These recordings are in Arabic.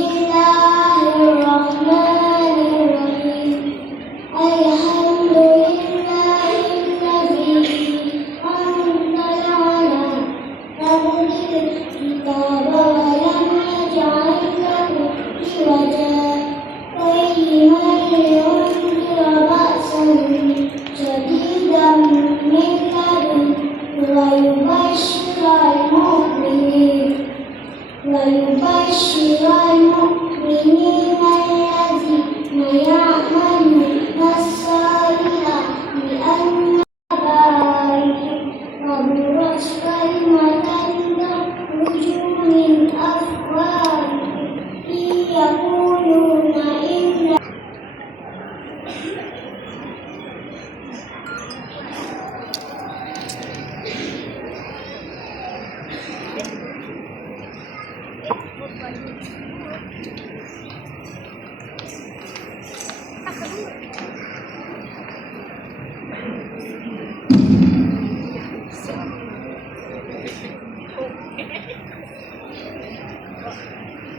الله الرحمن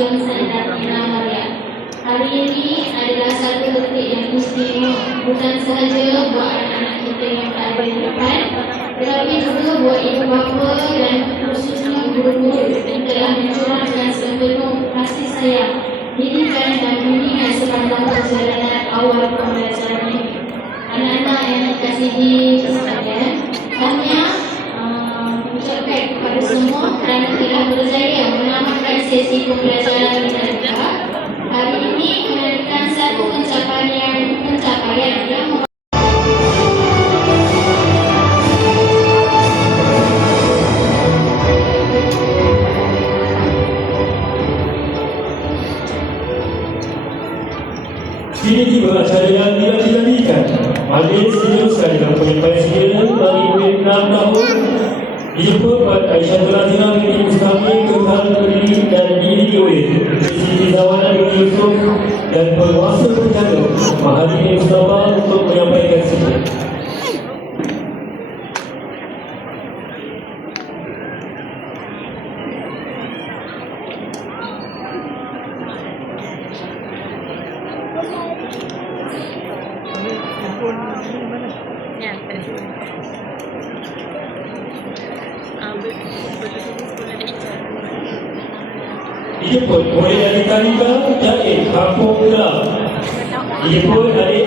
bangsa dan negara Hari ini adalah satu detik yang istimewa bukan sahaja buat anak-anak kita yang ada di depan tetapi juga buat ibu bapa dan khususnya guru-guru yang telah mencurahkan sepenuh kasih sayang didikan dan bimbingan sepanjang perjalanan awal pembelajaran ini. Anak-anak yang dikasihi, yung lesson that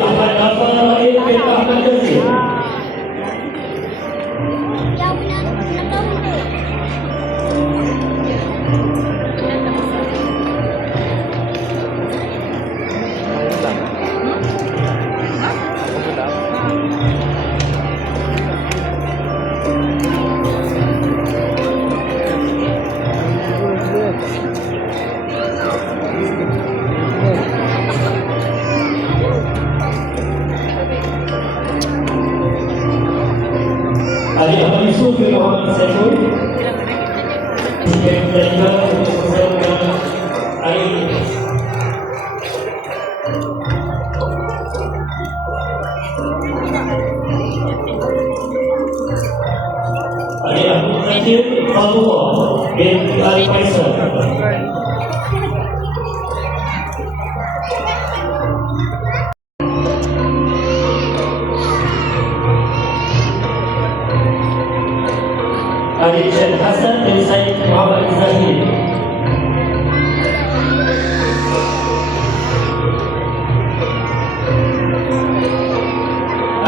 Mengapa kita? Amen.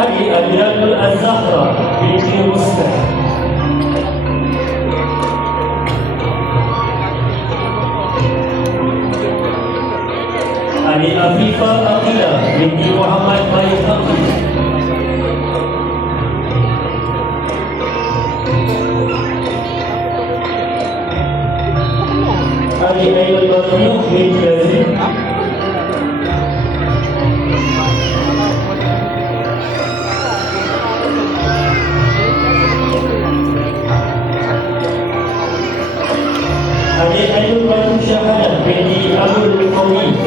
علي أن يملأ الزهرة بإذن مصلح أفيفا أقيلا محمد Saya ayuh batu syahadat Bagi Abdul Rukawi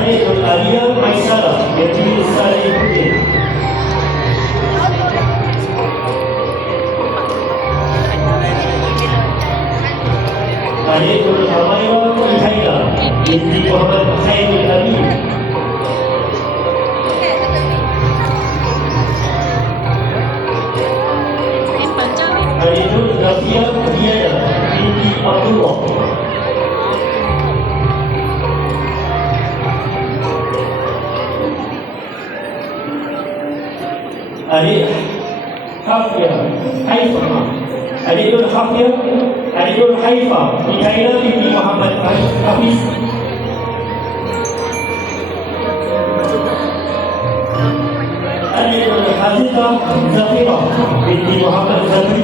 علي اليوم ميسرة يتيم السالكين عليكم الحضايا وكل حيرة Haifa Adik Nur Hafia Adik Nur Haifa Mikaela binti Muhammad Hafiz Adik Nur Hazifah Zafira binti Muhammad Zafri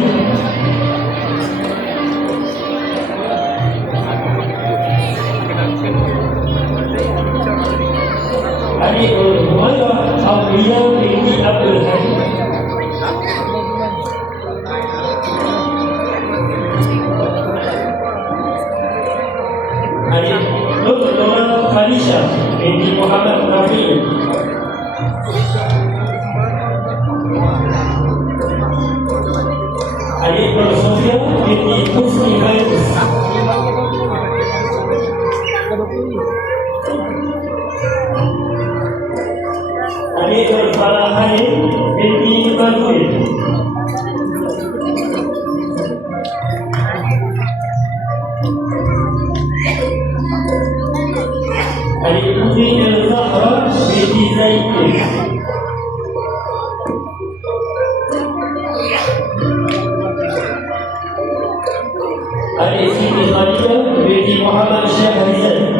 Adik Nur Humairah Aulia Marisha binti Muhammad Rafi Ali bin Sofia binti Husni Hani eski bir halife ve.